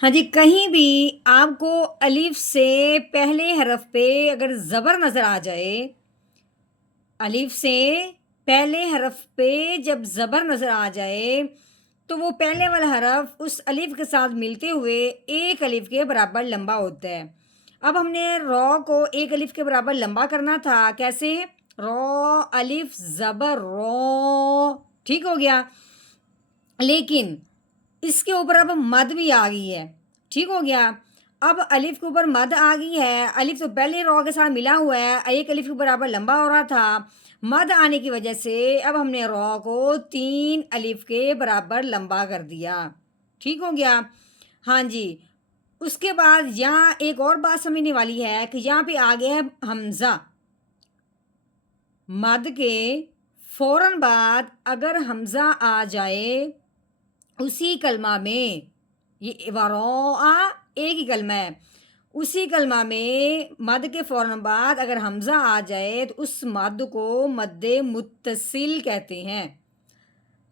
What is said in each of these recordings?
ہاں جی، کہیں بھی آپ کو الف سے پہلے حرف پہ اگر زبر نظر آ جائے، الف سے پہلے حرف پہ جب زبر نظر آ جائے تو وہ پہلے والا حرف اس الف کے ساتھ ملتے ہوئے ایک الف کے برابر لمبا ہوتا ہے۔ اب ہم نے رو کو ایک الف کے برابر لمبا کرنا تھا، کیسے؟ رو الف زبر رو، ٹھیک ہو گیا۔ لیکن اس کے اوپر اب مد بھی آ گئی ہے، ٹھیک ہو گیا۔ اب الف کے اوپر مد آ گئی ہے، الف تو پہلے رو کے ساتھ ملا ہوا ہے، ایک الف کے برابر لمبا ہو رہا تھا، مد آنے کی وجہ سے اب ہم نے رو کو 3 الف کے برابر لمبا کر دیا، ٹھیک ہو گیا۔ ہاں جی، اس کے بعد یہاں ایک اور بات سمجھنے والی ہے کہ یہاں پہ آ گیا ہے حمزہ۔ مد کے فوراً بعد اگر حمزہ آ جائے اسی کلمہ میں، یہ ورا ایک ہی کلمہ ہے، اسی کلمہ میں مد کے فوراً بعد اگر حمزہ آ جائے تو اس مد کو مد متصل کہتے ہیں۔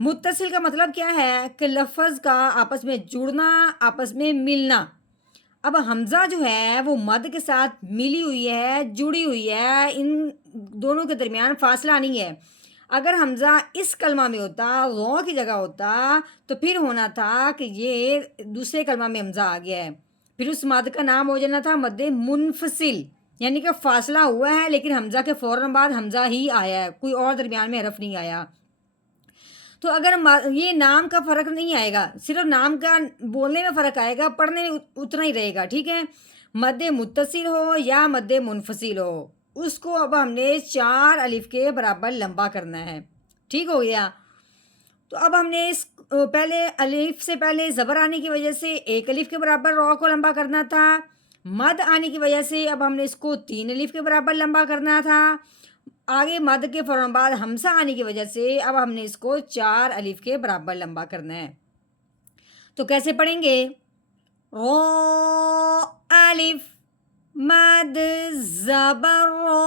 متصل کا مطلب کیا ہے کہ لفظ کا آپس میں جڑنا، آپس میں ملنا۔ اب حمزہ جو ہے وہ مد کے ساتھ ملی ہوئی ہے، جڑی ہوئی ہے، ان دونوں کے درمیان فاصلہ نہیں ہے۔ اگر حمزہ اس کلمہ میں ہوتا، غو کی جگہ ہوتا، تو پھر ہونا تھا کہ یہ دوسرے کلمہ میں حمزہ آ گیا ہے، پھر اس مد کا نام ہو جانا تھا مد منفصل، یعنی کہ فاصلہ ہوا ہے لیکن حمزہ کے فوراً بعد حمزہ ہی آیا ہے، کوئی اور درمیان میں حرف نہیں آیا۔ تو اگر یہ نام کا فرق نہیں آئے گا، صرف نام کا بولنے میں فرق آئے گا، پڑھنے میں اتنا ہی رہے گا، ٹھیک ہے۔ مد متصل ہو یا مد منفصل ہو، اس کو اب ہم نے 4 الف کے برابر لمبا کرنا ہے، ٹھیک ہو گیا۔ تو اب ہم نے اس پہلے الف سے پہلے زبر آنے کی وجہ سے ایک الف کے برابر رو کو لمبا کرنا تھا، مد آنے کی وجہ سے اب ہم نے اس کو 3 الف کے برابر لمبا کرنا تھا، آگے مد کے فوراً بعد حمزہ آنے کی وجہ سے اب ہم نے اس کو 4 الف کے برابر لمبا کرنا ہے۔ تو کیسے پڑھیں گے؟ رو الف مد زبر رو،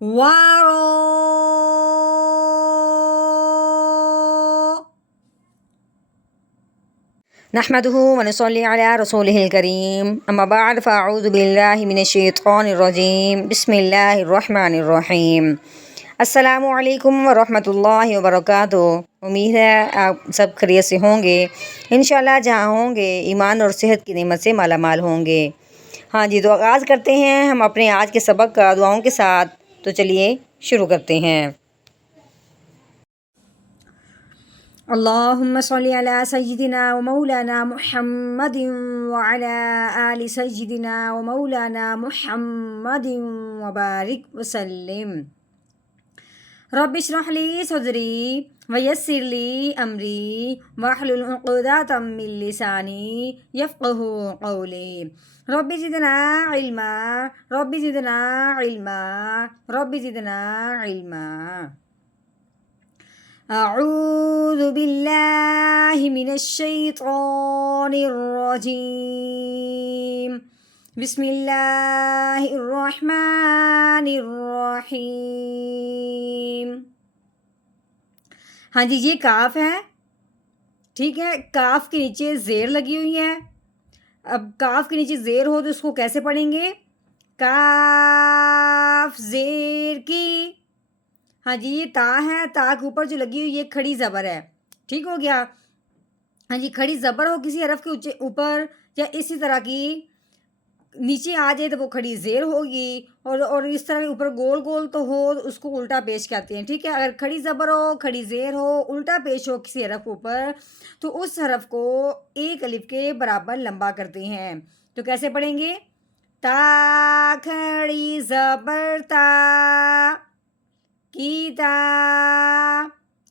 وارو، نحمده ونصلي على رسوله الكريم، اما بعد فاعوذ بالله من الشیطان الرجیم، بسم اللہ الرحمن الرحیم۔ السلام علیکم ورحمۃ اللہ وبرکاتہ۔ امید ہے آپ سب خیریت سے ہوں گے، انشاءاللہ جہاں ہوں گے ایمان اور صحت کی نعمت سے مالا مال ہوں گے۔ ہاں جی، تو آغاز کرتے ہیں ہم اپنے آج کے سبق کا دعاؤں کے ساتھ، تو چلیے شروع کرتے ہیں۔ اللہم صلی علی سیدنا و مولانا محمد وعلی آل سیدنا و مولانا محمد وبارک وسلم۔ رب اشرح لی صدری ویسر لی امری واحلل عقدۃ من لسانی یفقہوا قولی۔ رب زدنا علما، رب زدنا علما، رب زدنا علما۔ اعوذ باللہ من الشیطان الرجیم، بسم اللہ الرحمن الرحیم۔ ہاں جی، یہ کاف ہے، ٹھیک ہے، کاف کے نیچے زیر لگی ہوئی ہے۔ اب کاف کے نیچے زیر ہو تو اس کو کیسے پڑھیں گے؟ کاف زیر کی، ہاں جی، یہ تا ہے، تا کے اوپر جو لگی ہوئی یہ کھڑی زبر ہے، ٹھیک ہو گیا۔ ہاں جی، کھڑی زبر ہو کسی حرف کے اوپر یا اسی طرح کی نیچے آ جائے تو وہ کھڑی زیر ہوگی، اور اس طرح کے اوپر گول گول تو ہو اس کو الٹا پیش کہتے ہیں، ٹھیک ہے۔ اگر کھڑی زبر ہو، کھڑی زیر ہو، الٹا پیش ہو کسی حرف اوپر تو اس حرف کو ایک الف کے برابر لمبا کرتے ہیں۔ تو کیسے پڑھیں گے؟ تا کھڑی زبر تا، کی تا،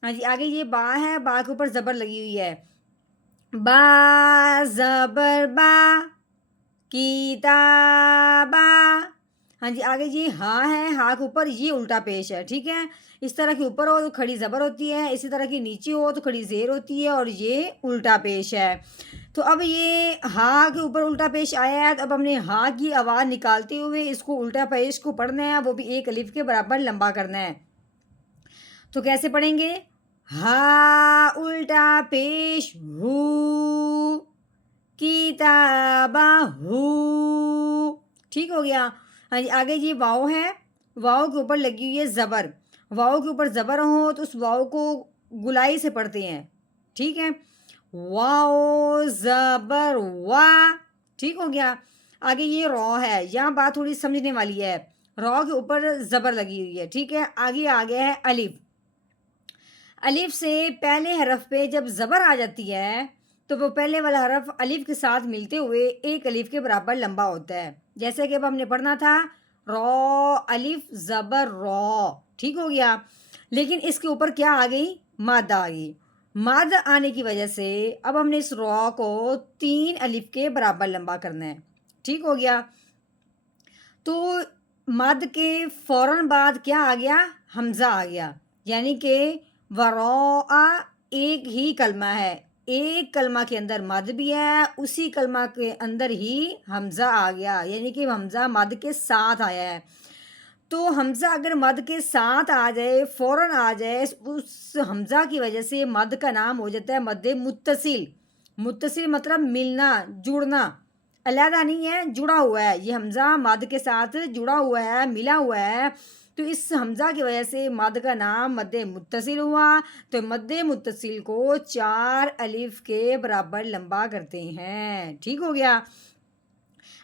ہاں جی، آگے یہ با ہے، با کے اوپر زبر لگی ہوئی ہے، با زبر با، کتابا، ہاں جی، آگے یہ ہاں ہے، ہاں کے اوپر یہ الٹا پیش ہے، ٹھیک ہے۔ اس طرح کے اوپر ہو تو کھڑی زبر ہوتی ہے، اسی طرح کی نیچے ہو تو کھڑی زیر ہوتی ہے، اور یہ الٹا پیش ہے۔ تو اب یہ ہاں کے اوپر الٹا پیش آیا ہے، تو اب ہم نے ہاں کی آواز نکالتے ہوئے اس کو الٹا پیش کو پڑھنا ہے، وہ بھی ایک الف کے برابر لمبا کرنا ہے۔ تو کیسے پڑھیں گے؟ ہا الٹا پیش ہو، کتابہ ہو، ٹھیک ہو گیا. ہاں جی آگے یہ واؤ ہے، واؤ کے اوپر لگی ہوئی ہے زبر. واؤ کے اوپر زبر ہو تو اس واؤ کو گلائی سے پڑھتے ہیں، ٹھیک ہے. واؤ زبر وا، ٹھیک ہو گیا. آگے یہ رو ہے، یہاں بات تھوڑی سمجھنے والی ہے. رو کے اوپر زبر لگی ہوئی ہے، ٹھیک ہے. آگے ہے الف. الف سے پہلے حرف پہ جب زبر آ جاتی ہے تو وہ پہلے والا حرف الف کے ساتھ ملتے ہوئے ایک الف کے برابر لمبا ہوتا ہے. جیسے کہ اب ہم نے پڑھنا تھا رو الف زبر رو، ٹھیک ہو گیا. لیکن اس کے اوپر کیا آ گئی؟ ماد آ گئی. ماد آنے کی وجہ سے اب ہم نے اس رو کو 3 الف کے برابر لمبا کرنا ہے، ٹھیک ہو گیا. تو مد کے فوراً بعد کیا آ گیا؟ حمزہ آ گیا. یعنی کہ وروآ ایک ہی کلمہ ہے، ایک کلمہ کے اندر مد بھی ہے، اسی کلمہ کے اندر ہی حمزہ آ گیا. یعنی کہ حمزہ مد کے ساتھ آیا ہے. تو حمزہ اگر مد کے ساتھ آ جائے، فوراً آ جائے، اس حمزہ کی وجہ سے مد کا نام ہو جاتا ہے مد متصل. متصل مطلب ملنا، جڑنا، علیحدہ نہیں ہے، جڑا ہوا ہے. یہ حمزہ مد کے ساتھ جڑا ہوا ہے، ملا ہوا ہے. تو اس حمزہ کی وجہ سے مد کا نام مد متصل ہوا. تو مد متصل کو 4 الف کے برابر لمبا کرتے ہیں، ٹھیک ہو گیا.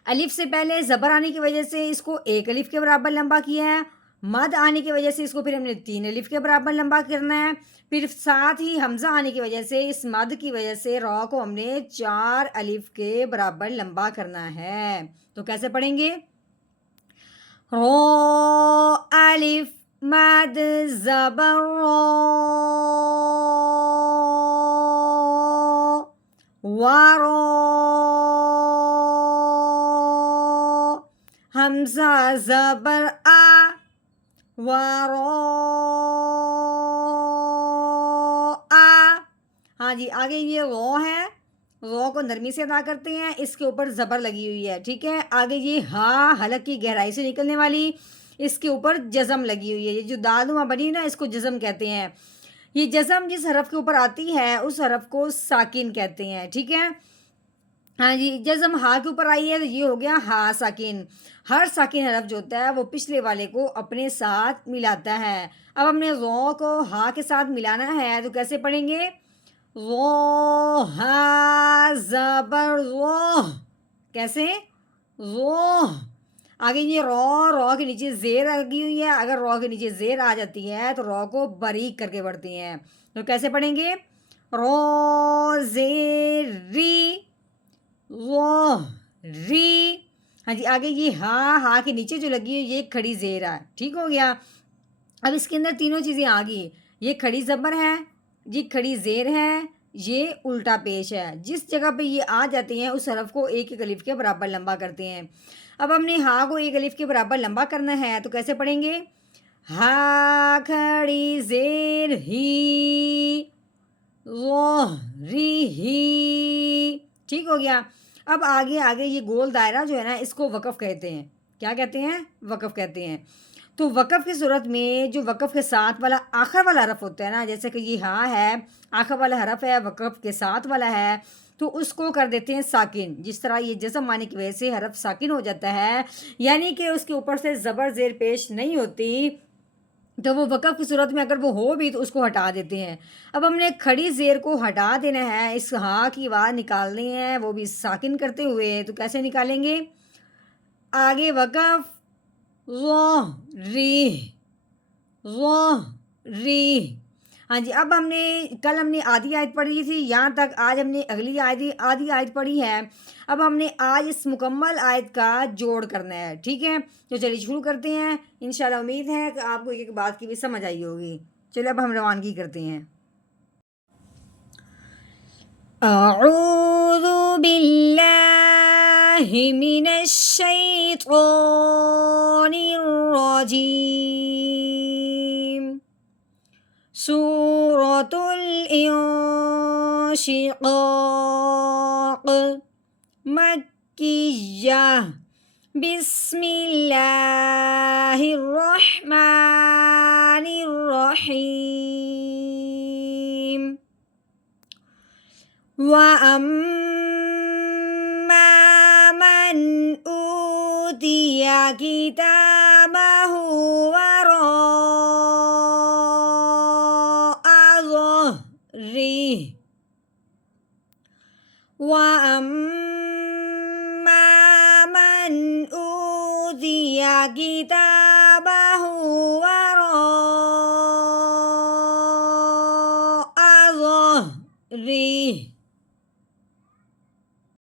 الف سے پہلے زبر آنے کی وجہ سے اس کو 1 الف کے برابر لمبا کیا ہے. مد آنے کی وجہ سے اس کو پھر ہم نے 3 الف کے برابر لمبا کرنا ہے. پھر ساتھ ہی حمزہ آنے کی وجہ سے اس مد کی وجہ سے رو کو ہم نے 4 الف کے برابر لمبا کرنا ہے. تو کیسے پڑھیں گے؟ رو الف مد زبر رو، وارو، حمزہ زبر آ، وارو آ. ہاں جی آگے یہ رو ہے، رو کو نرمی سے ادا کرتے ہیں، اس کے اوپر زبر لگی ہوئی ہے، ٹھیک ہے. آگے یہ ہا حلق کی گہرائی سے نکلنے والی، اس کے اوپر جزم لگی ہوئی ہے. یہ جو دالما بنی نا اس کو جزم کہتے ہیں. یہ جزم جس حرف کے اوپر آتی ہے اس حرف کو ساکن کہتے ہیں، ٹھیک ہے. ہاں جی جزم ہا کے اوپر آئی ہے تو یہ ہو گیا ہا ساکن. ہر ساکن حرف جو ہوتا ہے وہ پچھلے والے کو اپنے ساتھ ملاتا ہے. اب ہم نے رو کو ہا کے ساتھ ملانا ہے تو کیسے پڑھیں گے؟ رو ہا زبر رو، کیسے؟ رو. آگے یہ رو کے نیچے زیر لگی ہوئی ہے، اگر رو کے نیچے زیر آ جاتی ہے تو رو کو باریک کر کے پڑھتے ہیں. تو کیسے پڑھیں گے؟ رو زیر ری، رو ری. ہاں جی آگے یہ ہا کے نیچے جو لگی ہے یہ کھڑی زیر ہے، ٹھیک ہو گیا. اب اس کے اندر تینوں چیزیں آ گئی. یہ کھڑی زبر ہے، یہ کھڑی زیر ہے، یہ الٹا پیش ہے. جس جگہ پہ یہ آ جاتے ہیں اس حرف کو 1 الف کے برابر لمبا کرتے ہیں. اب ہم نے ہا کو 1 الف کے برابر لمبا کرنا ہے تو کیسے پڑھیں گے؟ ہا کھڑی زیر ہی، رو ری ہی، ٹھیک ہو گیا. اب آگے یہ گول دائرہ جو ہے نا اس کو وقف کہتے ہیں. کیا کہتے ہیں؟ وقف کہتے ہیں. تو وقف کی صورت میں جو وقف کے ساتھ والا آخر والا حرف ہوتا ہے نا، جیسے کہ یہ ہاں ہے، آخر والا حرف ہے، وقف کے ساتھ والا ہے، تو اس کو کر دیتے ہیں ساکن. جس طرح یہ جزم آنے کی وجہ سے حرف ساکن ہو جاتا ہے، یعنی کہ اس کے اوپر سے زبر زیر پیش نہیں ہوتی، تو وہ وقف کی صورت میں اگر وہ ہو بھی تو اس کو ہٹا دیتے ہیں. اب ہم نے کھڑی زیر کو ہٹا دینا ہے، اس ہا کی آواز نکالنی ہے، وہ بھی ساکن کرتے ہوئے. تو کیسے نکالیں گے؟ آگے وقف رو ری، رو ری. ہاں جی اب کل ہم نے آدھی آیت پڑھی تھی یہاں تک. آج ہم نے اگلی آدھی آیت پڑھی ہے. اب ہم نے آج اس مکمل آیت کا جوڑ کرنا ہے، ٹھیک ہے. تو چلیے شروع کرتے ہیں. انشاءاللہ امید ہے کہ آپ کو ایک بات کی بھی سمجھ آئی ہوگی. چلو اب ہم روانگی کرتے ہیں. اعوذ باللہ من الشیطان الرجیم. سورۃ الانشقاق مکیہ بسم الله الرحمن الرحيم وأما من أوتي كتابه وراء ظهره وأما من أوتي كتابه